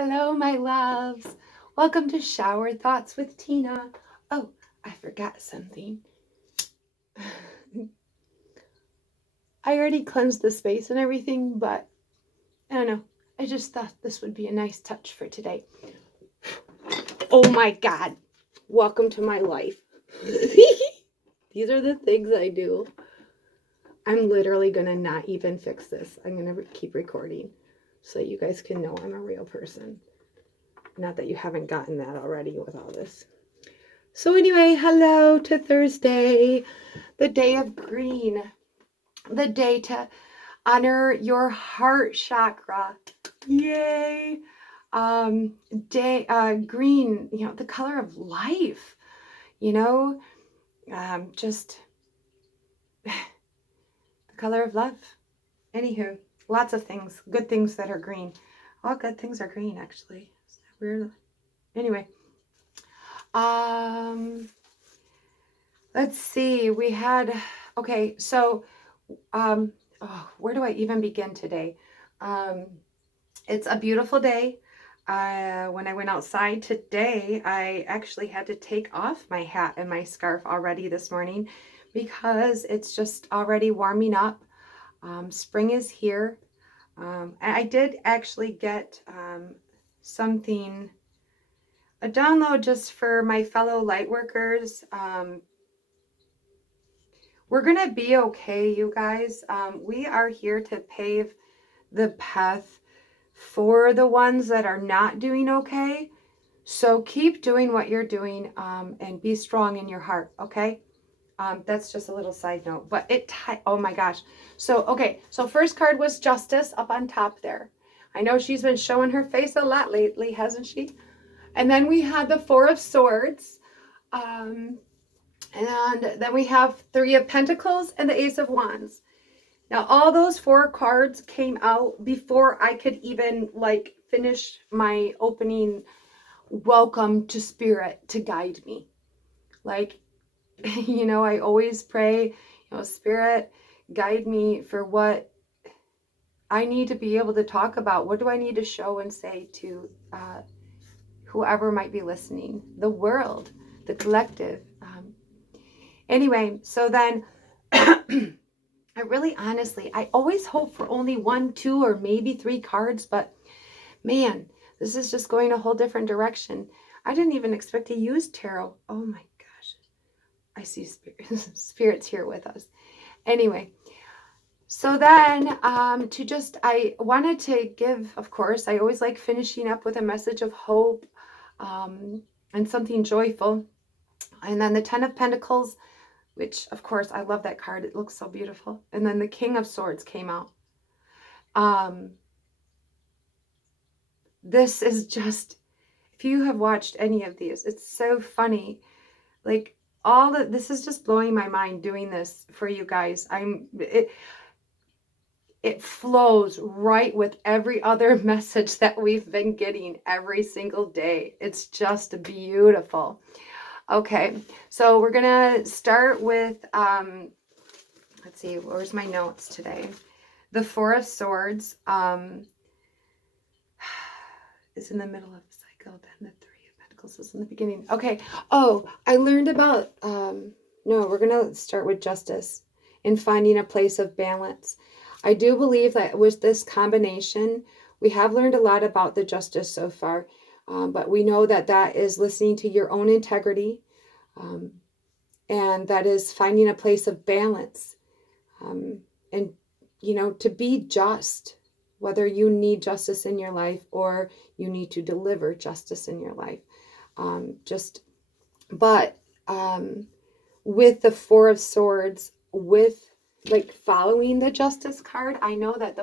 Hello, my loves. Welcome to Shower Thoughts with Tina. Oh, I forgot something. I already cleansed the space and everything, but I don't know. I just thought this would be a nice touch for today. Oh my God. Welcome to my life. These are the things I do. I'm literally going to not even fix this. I'm going to keep recording so that you guys can know I'm a real person. Not that you haven't gotten that already with all this. So anyway, hello to Thursday, the day of green, the day to honor your heart chakra. Yay! Green, the color of life, just the color of love. Anywho, lots of things, good things that are green. All good things are green, actually. Is that weird? Anyway, let's see. Where do I even begin today? It's a beautiful day. When I went outside today, I actually had to take off my hat and my scarf already this morning because it's just already warming up. Spring is here. I did actually get a download just for my fellow light workers. We're going to be okay, you guys. We are here to pave the path for the ones that are not doing okay. So keep doing what you're doing and be strong in your heart, okay? That's just a little side note. But oh my gosh. So first card was Justice up on top there. I know she's been showing her face a lot lately, hasn't she? And then we had the Four of Swords. And then we have Three of Pentacles and the Ace of Wands. Now, all those four cards came out before I could even finish my opening welcome to Spirit to guide me. I always pray, Spirit, guide me for what I need to be able to talk about. What do I need to show and say to whoever might be listening? The world, the collective. Anyway, so then I always hope for only 1, 2, or maybe 3 cards, but man, this is just going a whole different direction. I didn't even expect to use tarot. Oh my gosh. I see spirits here with us. Anyway, so then I wanted to give, of course, I always like finishing up with a message of hope and something joyful. And then the Ten of Pentacles, which, of course, I love that card. It looks so beautiful. And then the King of Swords came out. This is just, if you have watched any of these, it's so funny. This is just blowing my mind doing this for you guys. It flows right with every other message that we've been getting every single day. It's just beautiful. Okay, so we're gonna start with, let's see, where's my notes today? The Four of Swords is in the middle of the cycle, then the Three of Pentacles is in the beginning. Okay, I learned about, we're gonna start with Justice and finding a place of balance. I do believe that with this combination, we have learned a lot about the Justice so far, but we know that is listening to your own integrity, and that is finding a place of balance, and, to be just, whether you need justice in your life or you need to deliver justice in your life. With the Four of Swords, with following the Justice card, I know that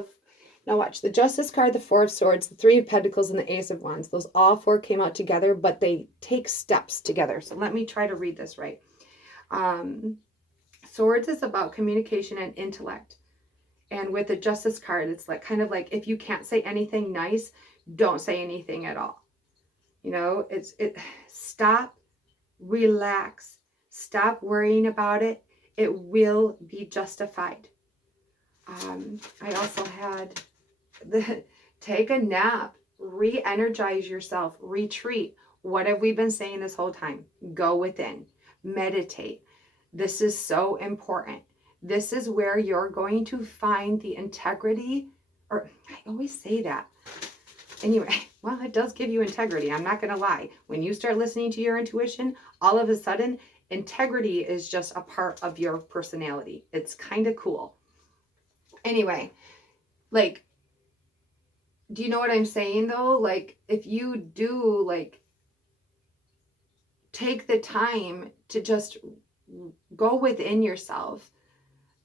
now watch, the Justice card, the Four of Swords, the Three of Pentacles, and the Ace of Wands, those all four came out together, but they take steps together. So let me try to read this right. Swords is about communication and intellect. And with the Justice card, it's kind of like if you can't say anything nice, don't say anything at all. Stop, relax, stop worrying about it. It will be justified. I also had take a nap, re-energize yourself, retreat. What have we been saying this whole time? Go within, meditate. This is so important. This is where you're going to find the integrity, or I always say that. Anyway, well, it does give you integrity. I'm not going to lie. When you start listening to your intuition, all of a sudden, integrity is just a part of your personality. It's kind of cool. Anyway, like, do you know what I'm saying though? Like, if you do, like, take the time to just go within yourself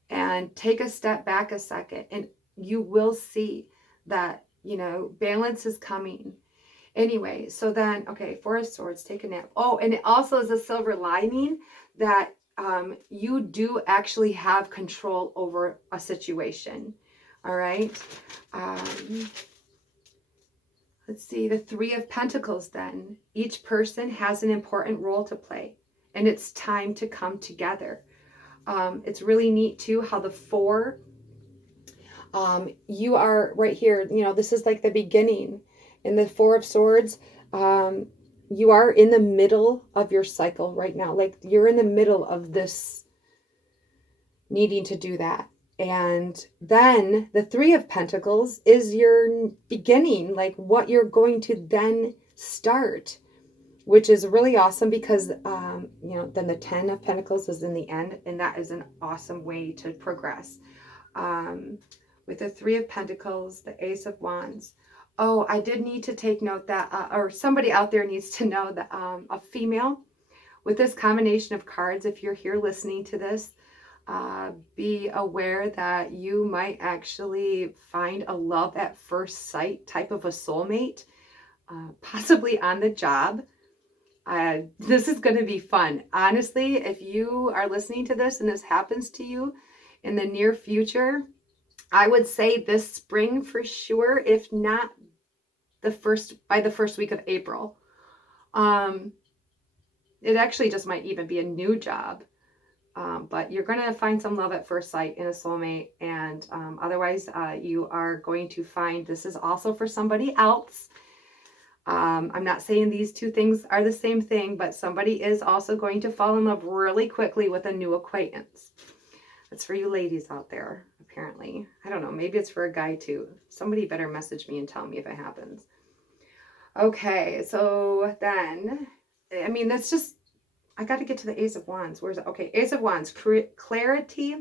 and take a step back a second, and you will see that, you know, balance is coming. Anyway, so then, okay, Four of Swords, take a nap. Oh, and it also is a silver lining that you do actually have control over a situation. All right. Let's see, the Three of Pentacles then. Each person has an important role to play, and it's time to come together. It's really neat too how the Four, you are right here, you know, this is like the beginning. In the Four of Swords, you are in the middle of your cycle right now. Like, you're in the middle of this needing to do that. And then the Three of Pentacles is your beginning, like what you're going to then start, which is really awesome because, you know, then the 10 of Pentacles is in the end, and that is an awesome way to progress. With the Three of Pentacles, the Ace of Wands. Oh, I did need to take note that, or somebody out there needs to know that a female with this combination of cards, if you're here listening to this, be aware that you might actually find a love at first sight type of a soulmate, possibly on the job. This is going to be fun. Honestly, if you are listening to this and this happens to you in the near future, I would say this spring for sure, if not by the first week of April. It actually just might even be a new job. But you're going to find some love at first sight in a soulmate, and otherwise you are going to find this is also for somebody else. I'm not saying these two things are the same thing, but somebody is also going to fall in love really quickly with a new acquaintance. That's for you ladies out there, apparently. I don't know, maybe it's for a guy too. Somebody better message me and tell me if it happens. Okay, so then, I mean, that's just, I got to get to the Ace of Wands. Where's it? Okay, Ace of Wands, clarity,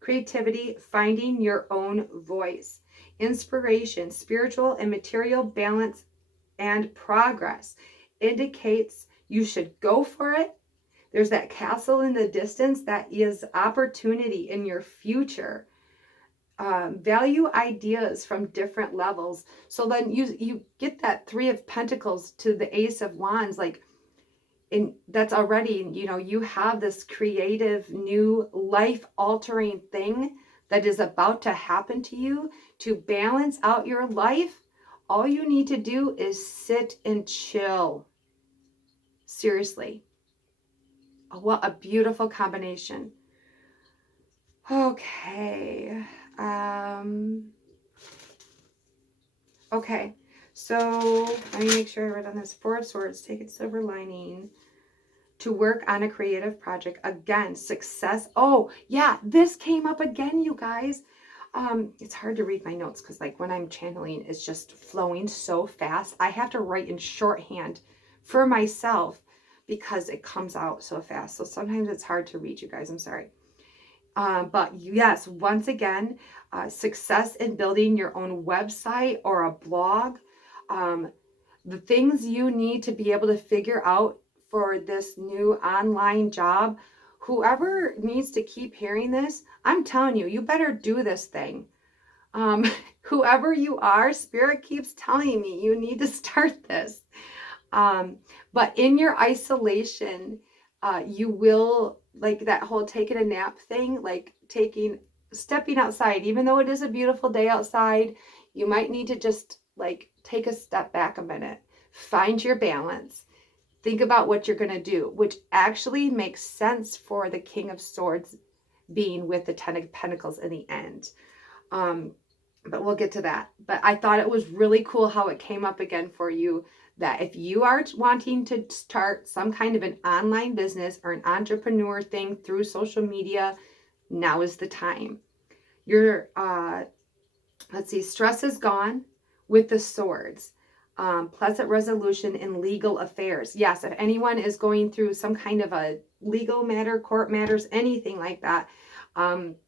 creativity, finding your own voice, inspiration, spiritual and material balance, and progress. Indicates you should go for it. There's that castle in the distance that is opportunity in your future. Value ideas from different levels. So then you get that Three of Pentacles to the Ace of Wands, like, and that's already, you know, you have this creative, new, life-altering thing that is about to happen to you to balance out your life. All you need to do is sit and chill. Seriously. Oh, what a beautiful combination. Okay. Okay. So let me make sure I write on this. Four of Swords, take a silver lining. To work on a creative project. Again, success. Oh, yeah, this came up again, you guys. It's hard to read my notes because, like, when I'm channeling, it's just flowing so fast. I have to write in shorthand for myself because it comes out so fast. So sometimes it's hard to read, you guys. I'm sorry. But yes, once again, success in building your own website or a blog. The things you need to be able to figure out for this new online job, whoever needs to keep hearing this, I'm telling you, you better do this thing. Whoever you are, Spirit keeps telling me you need to start this. But in your isolation, you will, like that whole taking a nap thing, like stepping outside, even though it is a beautiful day outside, you might need to just like take a step back a minute, find your balance. Think about what you're going to do, which actually makes sense for the King of Swords being with the Ten of Pentacles in the end. but we'll get to that. But I thought it was really cool how it came up again for you, that if you are wanting to start some kind of an online business or an entrepreneur thing through social media, now is the time. Your let's see, stress is gone with the swords. Pleasant resolution in legal affairs. Yes, if anyone is going through some kind of a legal matter, court matters, anything like that,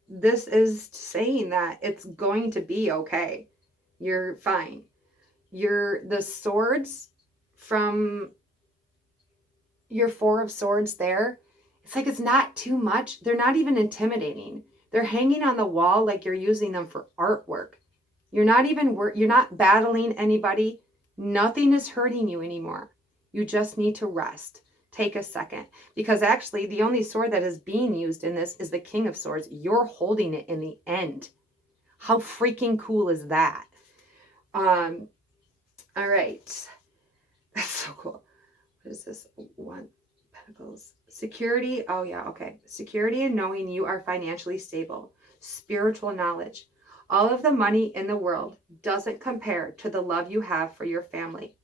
this is saying that it's going to be okay. You're fine. The swords from your Four of Swords there, it's like it's not too much. They're not even intimidating. They're hanging on the wall like you're using them for artwork. You're not battling anybody. Nothing is hurting you anymore. You just need to rest. Take a second. Because actually, the only sword that is being used in this is the King of Swords. You're holding it in the end. How freaking cool is that? All right. That's so cool. What is this? One Pentacles. Security. Oh, yeah. Okay. Security and knowing you are financially stable. Spiritual knowledge. All of the money in the world doesn't compare to the love you have for your family.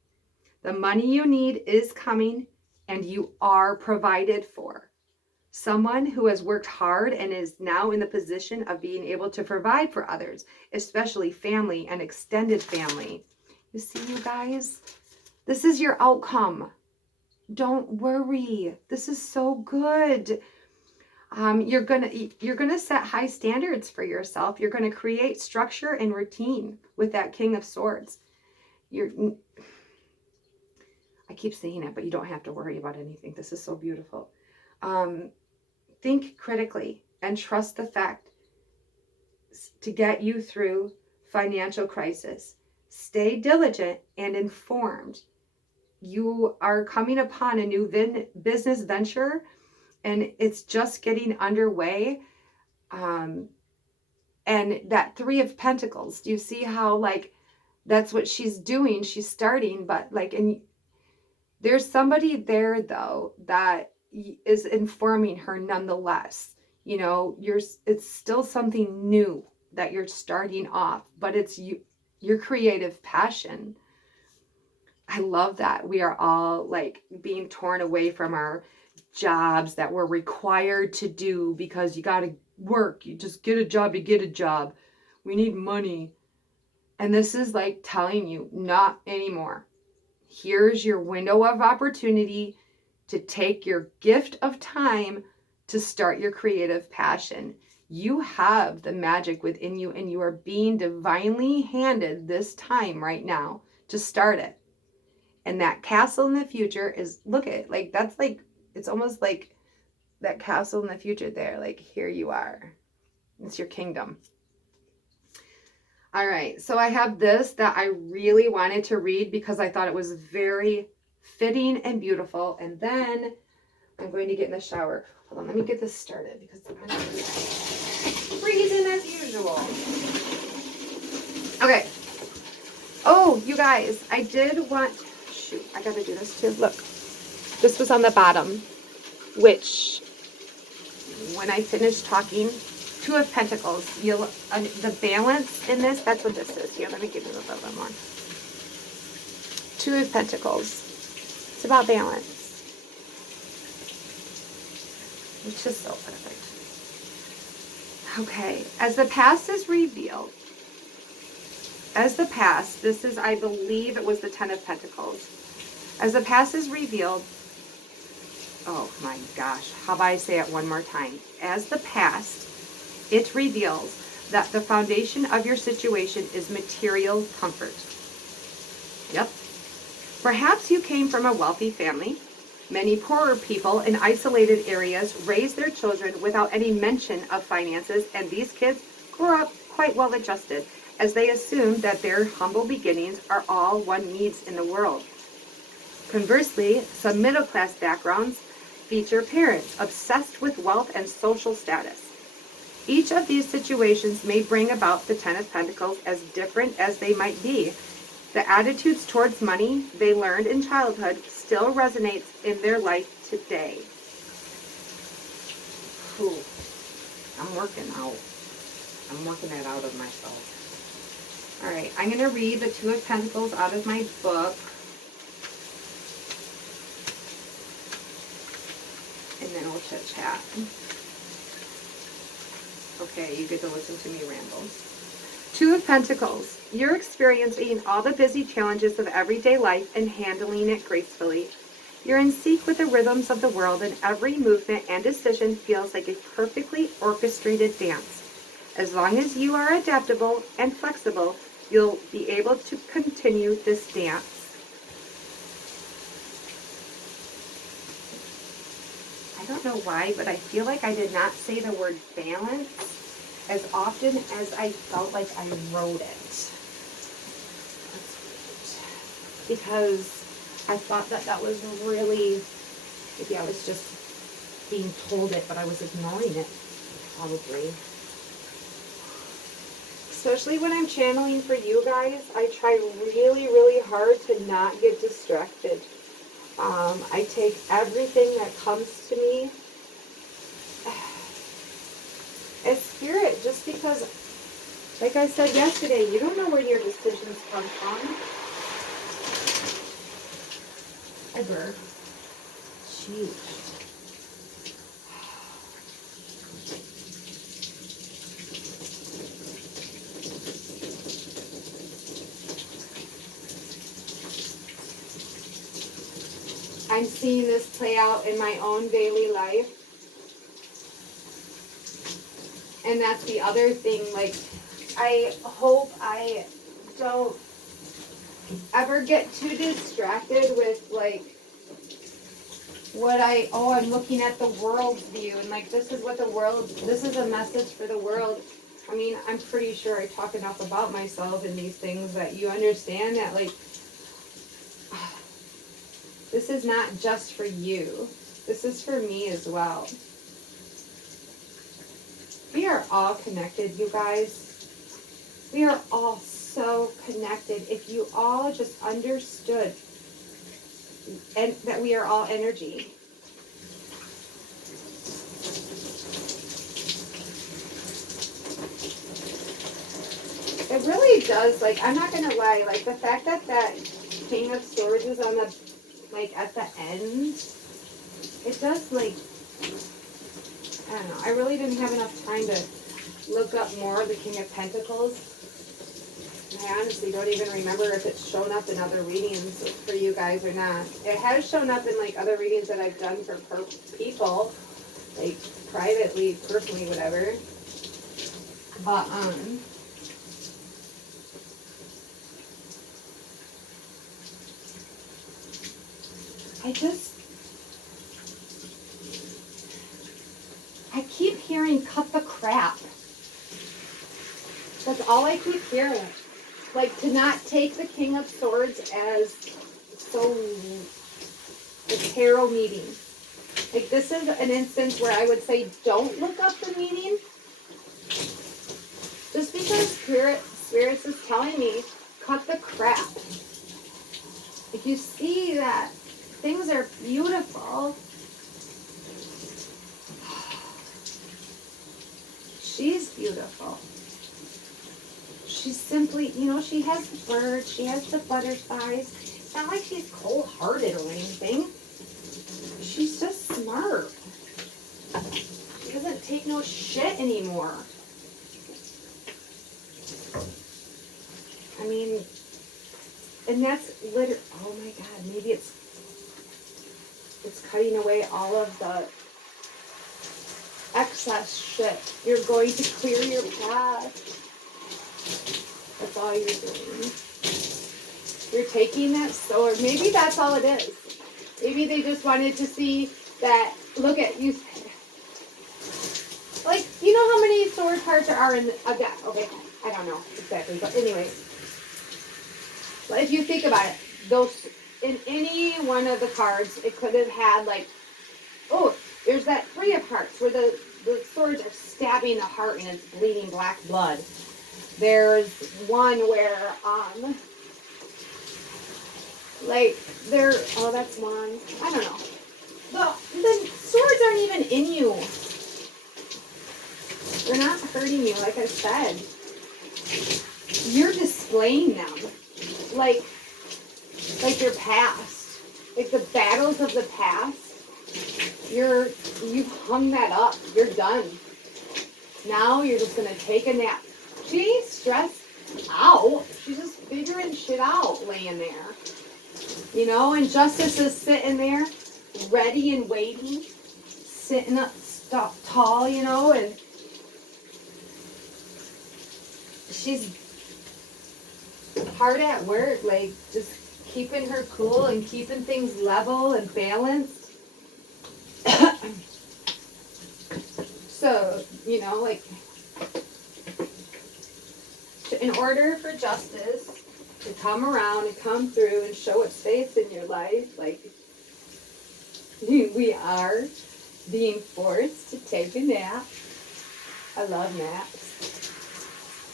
The money you need is coming, and you are provided for. Someone who has worked hard and is now in the position of being able to provide for others, especially family and extended family. You see, you guys, this is your outcome. Don't worry. This is so good. You're gonna set high standards for yourself. You're gonna create structure and routine with that King of Swords. I keep saying it, but you don't have to worry about anything. This is so beautiful. Think critically and trust the fact to get you through financial crisis. Stay diligent and informed. You are coming upon a new business venture, and it's just getting underway. And that Three of Pentacles, do you see how, like, that's what she's doing? She's starting, but like, and there's somebody there though that is informing her nonetheless. You know, it's still something new that you're starting off, but it's your creative passion. I love that we are all like being torn away from our jobs that we're required to do because you got to work. You just get a job to get a job. We need money. And this is like telling you, not anymore. Here's your window of opportunity to take your gift of time to start your creative passion. You have the magic within you, and you are being divinely handed this time right now to start it. And that castle in the future is, look at it, like that's like, it's almost like that castle in the future there, like here you are. It's your kingdom. All right, so I have this that I really wanted to read because I thought it was very fitting and beautiful. And then I'm going to get in the shower. Hold on, let me get this started because I'm freezing as usual. Okay. Oh, you guys, I did want, shoot, I gotta do this too. Look, this was on the bottom, which when I finish talking, Two of Pentacles, you'll the balance in this, that's what this is. Here, let me give you a little bit more. Two of Pentacles. It's about balance. Which is so perfect. Okay, as the past is revealed, this is, I believe it was the Ten of Pentacles. As the past is revealed, oh my gosh, how about I say it one more time? As the past, it reveals that the foundation of your situation is material comfort. Yep. Perhaps you came from a wealthy family. Many poorer people in isolated areas raise their children without any mention of finances, and these kids grow up quite well adjusted, as they assume that their humble beginnings are all one needs in the world. Conversely, some middle-class backgrounds feature parents obsessed with wealth and social status. Each of these situations may bring about the Ten of Pentacles, as different as they might be. The attitudes towards money they learned in childhood still resonates in their life today. Ooh, I'm working it out of myself. All right, I'm going to read the Two of Pentacles out of my book. And then we'll chit chat. Okay, you get to listen to me ramble. Two of Pentacles. You're experiencing all the busy challenges of everyday life and handling it gracefully. You're in sync with the rhythms of the world, and every movement and decision feels like a perfectly orchestrated dance. As long as you are adaptable and flexible, you'll be able to continue this dance. I don't know why, but I feel like I did not say the word balance as often as I felt like I wrote it. That's weird. Because I thought that that was really, maybe I was just being told it, but I was ignoring it, probably. Especially when I'm channeling for you guys, I try really, really hard to not get distracted. I take everything that comes to me as spirit, just because, like I said yesterday, you don't know where your decisions come from. Ever. Jeez. I'm seeing this play out in my own daily life. And that's the other thing, like, I hope I don't ever get too distracted with, like, what I'm looking at the world's view, and, like, this is a message for the world. I mean, I'm pretty sure I talk enough about myself in these things that you understand that, like, this is not just for you. This is for me as well. We are all connected, you guys. We are all so connected. If you all just understood and that we are all energy. It really does, like, I'm not going to lie, like, the fact that that King of Swords is on the, like, at the end, it does, like, I don't know, I really didn't have enough time to look up more of the King of Pentacles. I honestly don't even remember if it's shown up in other readings for you guys or not. It has shown up in, like, other readings that I've done for people, like, privately, personally, whatever. But, I keep hearing cut the crap. That's all I keep hearing. Like, to not take the King of Swords as so the tarot meeting. Like, this is an instance where I would say don't look up the meaning. Just because Spirits is telling me, cut the crap. If you see that things are beautiful, she's beautiful. She's simply, you know, she has the birds, she has the butterflies. It's not like she's cold-hearted or anything. She's just smart. She doesn't take no shit anymore. I mean, and that's literally, oh my God, maybe it's cutting away all of the excess shit. You're going to clear your path. That's all you're doing. You're taking that sword. Maybe that's all it is. Maybe they just wanted to see that, look at you. Like, you know how many sword cards there are in a deck? Okay, I don't know exactly, but anyway. But if you think about it, those, in any one of the cards, it could have had, like, oh, there's that Three of Hearts where the swords are stabbing the heart and it's bleeding black blood. There's one where, like, oh, that's one. I don't know. The swords aren't even in you. They're not hurting you, like I said. You're just slaying them. Like your past. Like the battles of the past. You've hung that up. You're done. Now you're just gonna take a nap. She ain't stressed out. She's just figuring shit out laying there. You know, and Justice is sitting there, ready and waiting, sitting up tall, you know, and she's hard at work, like just keeping her cool and keeping things level and balanced. So, you know, like, in order for Justice to come around and come through and show its face in your life, like, we are being forced to take a nap. I love naps.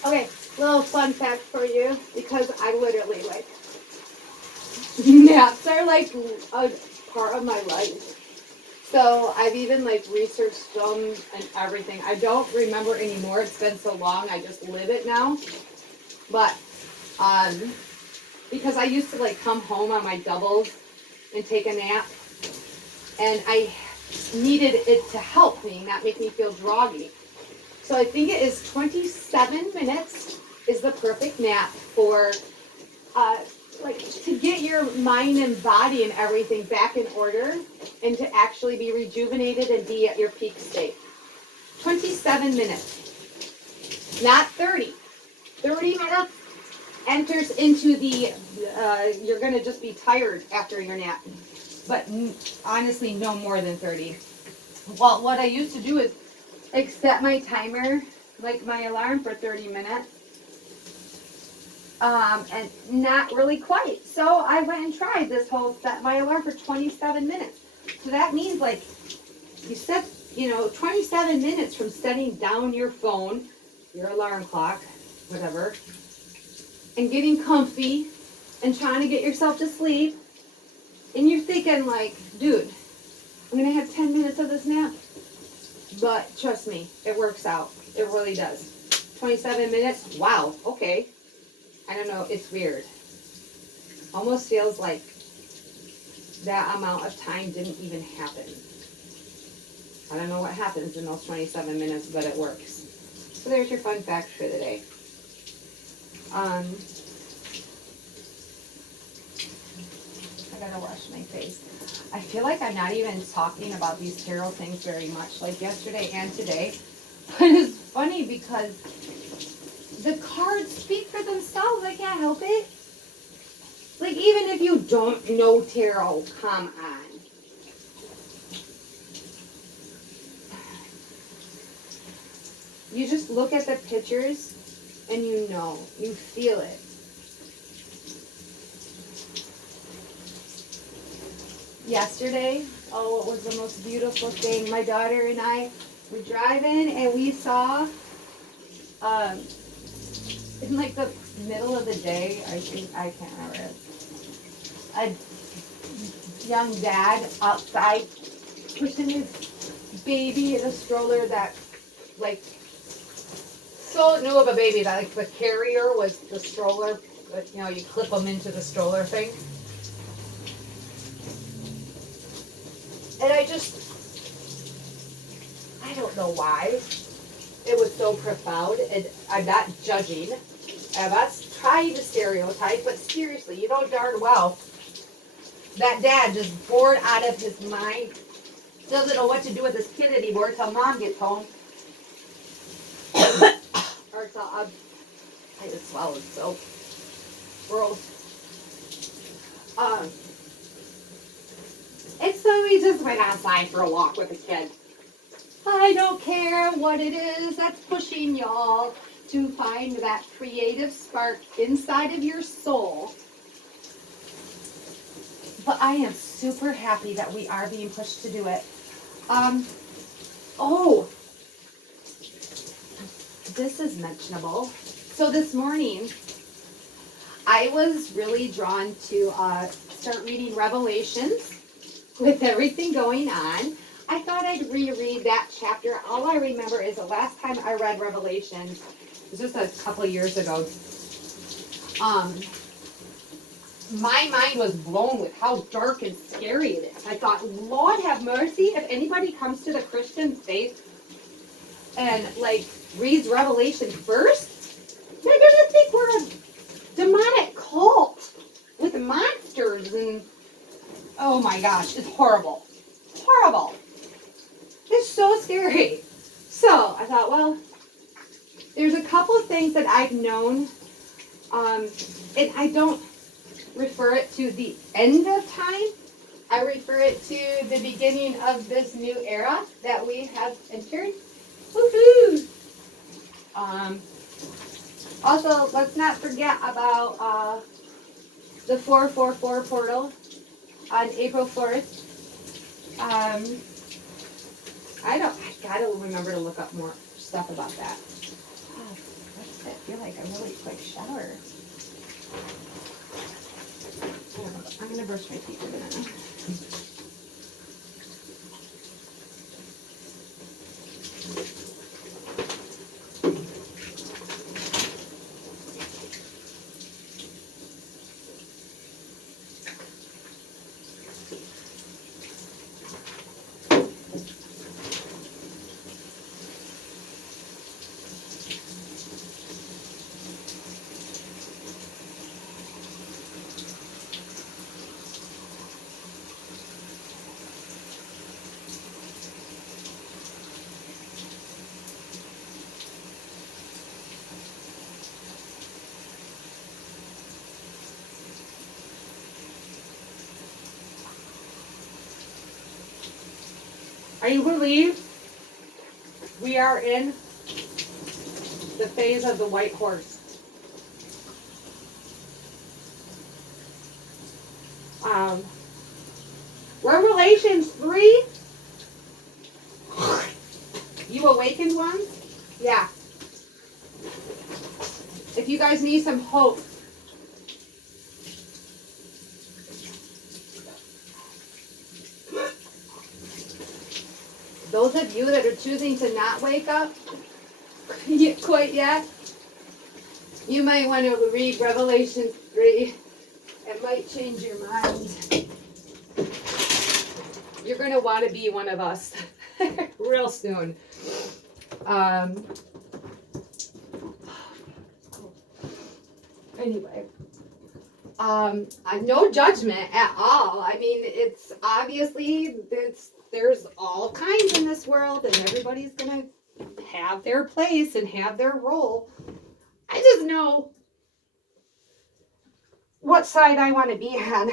Okay, little fun fact for you, because I literally, like, naps are like a part of my life. So I've even like researched them and everything. I don't remember anymore. It's been so long. I just live it now. But because I used to like come home on my doubles and take a nap, and I needed it to help me, not make me feel groggy. So I think it is 27 minutes is the perfect nap for like to get your mind and body and everything back in order and to actually be rejuvenated and be at your peak state. 27 minutes, not 30. 30 minutes enters into the, you're going to just be tired after your nap. But honestly, no more than 30. Well, what I used to do is like set my timer, like my alarm for 30 minutes. And not really quite. So I went and tried this whole set my alarm for 27 minutes. So that means like you set, 27 minutes from setting down your phone, your alarm clock, whatever, and getting comfy and trying to get yourself to sleep. And you're thinking like, dude, I'm going to have 10 minutes of this nap. But trust me, it works out. It really does. 27 minutes. Wow. Okay. I don't know, it's weird. Almost feels like that amount of time didn't even happen. I don't know what happens in those 27 minutes, but it works. So there's your fun fact for the day. I gotta wash my face. I feel like I'm not even talking about these tarot things very much, like yesterday and today. But it's funny because the cards speak for themselves. I can't help it. Like, even if you don't know tarot, come on. You just look at the pictures and you know. You feel it. Yesterday, oh, it was the most beautiful thing. My daughter and I were driving and we saw in like the middle of the day, I can't remember, a young dad outside pushing his baby in a stroller that, like, so new of a baby that like the carrier was the stroller, but you clip them into the stroller thing. And I don't know why. It was so profound, and I'm not judging. I'm not trying to stereotype, but seriously, you know darn well that dad just bored out of his mind, doesn't know what to do with his kid anymore until mom gets home. Or until I just swallowed so gross. And so we just went outside for a walk with the kid. I don't care what it is that's pushing y'all to find that creative spark inside of your soul. But I am super happy that we are being pushed to do it. This is mentionable. So this morning, I was really drawn to start reading Revelations with everything going on. I thought I'd reread that chapter. All I remember is the last time I read Revelation, it was just a couple of years ago. My mind was blown with how dark and scary it is. I thought, Lord have mercy, if anybody comes to the Christian faith and like reads Revelation first, they're gonna think we're a demonic cult with monsters and oh my gosh, it's horrible. Horrible. It's so scary. So I thought, well, there's a couple of things that I've known, and I don't refer it to the end of time. I refer it to the beginning of this new era that we have entered. Woohoo! Also, let's not forget about the 444 portal on April 4th. I gotta remember to look up more stuff about that. Oh, I feel like a really quick shower. I'm gonna brush my teeth in a minute. Are you relieved? We are in the phase of the white horse. Revelations 3. You awakened ones? Yeah. If you guys need some hope, those of you that are choosing to not wake up quite yet, you might want to read Revelation 3. It might change your mind. You're going to want to be one of us real soon. Anyway, no judgment at all. I mean, it's obviously there's all kinds in this world, and everybody's gonna have their place and have their role. I just know what side I want to be on.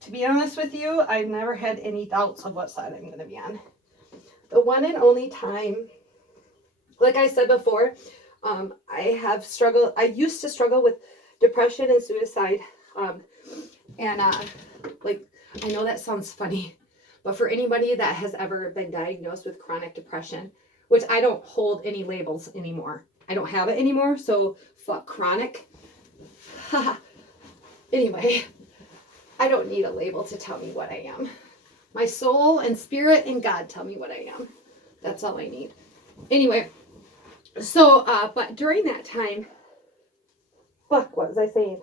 To be honest with you, I've never had any doubts of what side I'm going to be on. The one and only time, like I said before, I used to struggle with depression and suicide. Like, I know that sounds funny, but for anybody that has ever been diagnosed with chronic depression, which I don't hold any labels anymore. I don't have it anymore, so fuck chronic. Anyway, I don't need a label to tell me what I am. My soul and spirit and God tell me what I am. That's all I need. Anyway, so, but during that time, fuck, what was I saying?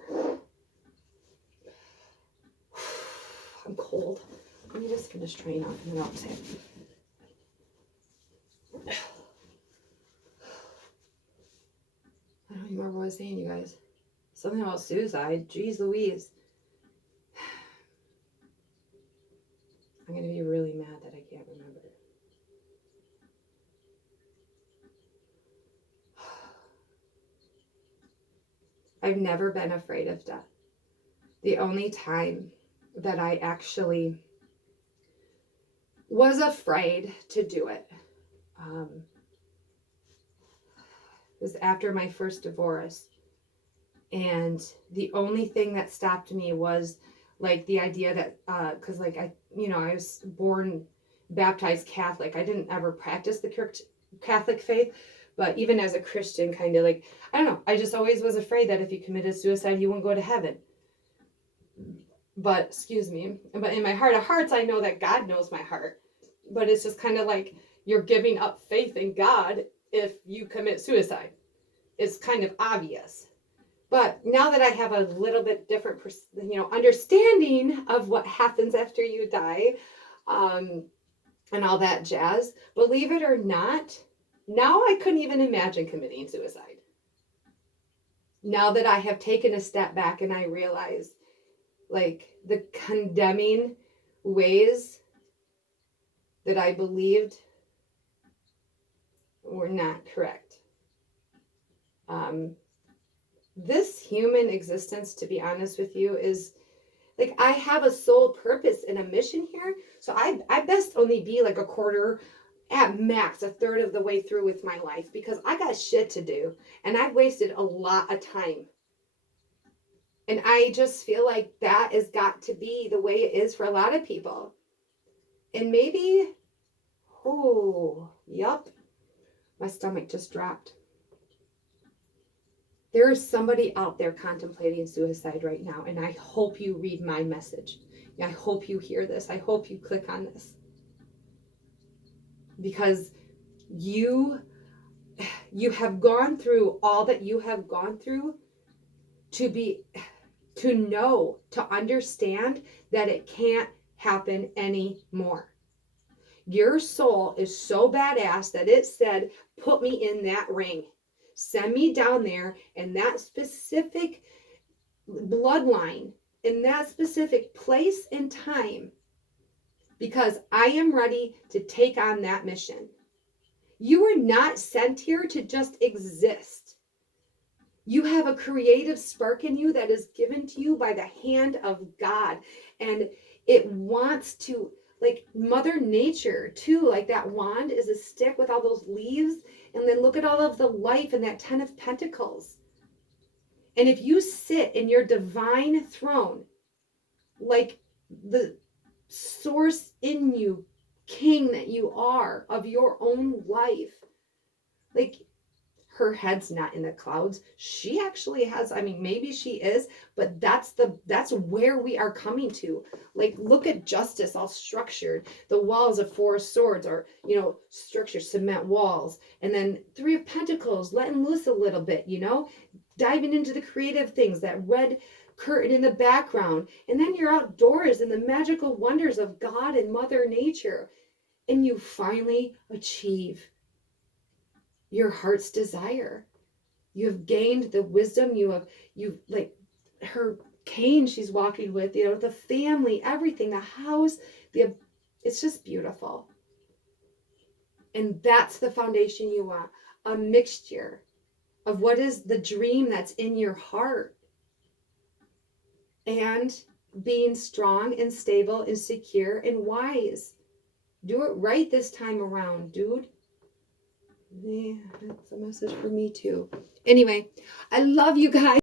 I'm cold. Let me just finish trying out and then I'll say I don't even remember what I was saying, you guys. Something about suicide. Jeez Louise. I'm going to be really mad that I can't remember. I've never been afraid of death. The only time that I actually was afraid to do it was after my first divorce. And the only thing that stopped me was like the idea that, because like I was born baptized Catholic. I didn't ever practice the Catholic faith, but even as a Christian, kind of like, I don't know, I just always was afraid that if you committed suicide, you wouldn't go to heaven. But, excuse me, but in my heart of hearts, I know that God knows my heart. But it's just kind of like you're giving up faith in God if you commit suicide. is kind of obvious. But now that I have a little bit different, understanding of what happens after you die, and all that jazz, believe it or not, now I couldn't even imagine committing suicide. Now that I have taken a step back and I realize, like, the condemning ways that I believed were not correct. This human existence, to be honest with you, is like, I have a sole purpose and a mission here. So I best only be like a quarter, at max, a third of the way through with my life, because I got shit to do and I've wasted a lot of time. And I just feel like that has got to be the way it is for a lot of people. And maybe, yup, my stomach just dropped. There is somebody out there contemplating suicide right now, and I hope you read my message. I hope you hear this. I hope you click on this. Because you have gone through all that you have gone through to know, to understand that it can't happen anymore. Your soul is so badass that it said, put me in that ring. Send me down there in that specific bloodline, in that specific place and time, because I am ready to take on that mission. You are not sent here to just exist. You have a creative spark in you that is given to you by the hand of God, and it wants to, like Mother Nature too, like that wand is a stick with all those leaves, and then look at all of the life in that 10 of Pentacles. And if you sit in your divine throne, like the source in you, king that you are of your own life, like, her head's not in the clouds. She actually has, I mean, maybe she is, but that's where we are coming to. Like, look at justice all structured. The walls of 4 swords are, structured cement walls. And then 3 of Pentacles, letting loose a little bit, diving into the creative things, that red curtain in the background. And then you're outdoors in the magical wonders of God and Mother Nature. And you finally achieve your heart's desire. You have gained the wisdom. You've like her cane she's walking with, the family, everything, the house, it's just beautiful. And that's the foundation you want. A mixture of what is the dream that's in your heart, and being strong and stable and secure and wise. Do it right this time around, dude. Yeah, that's a message for me too. Anyway, I love you guys.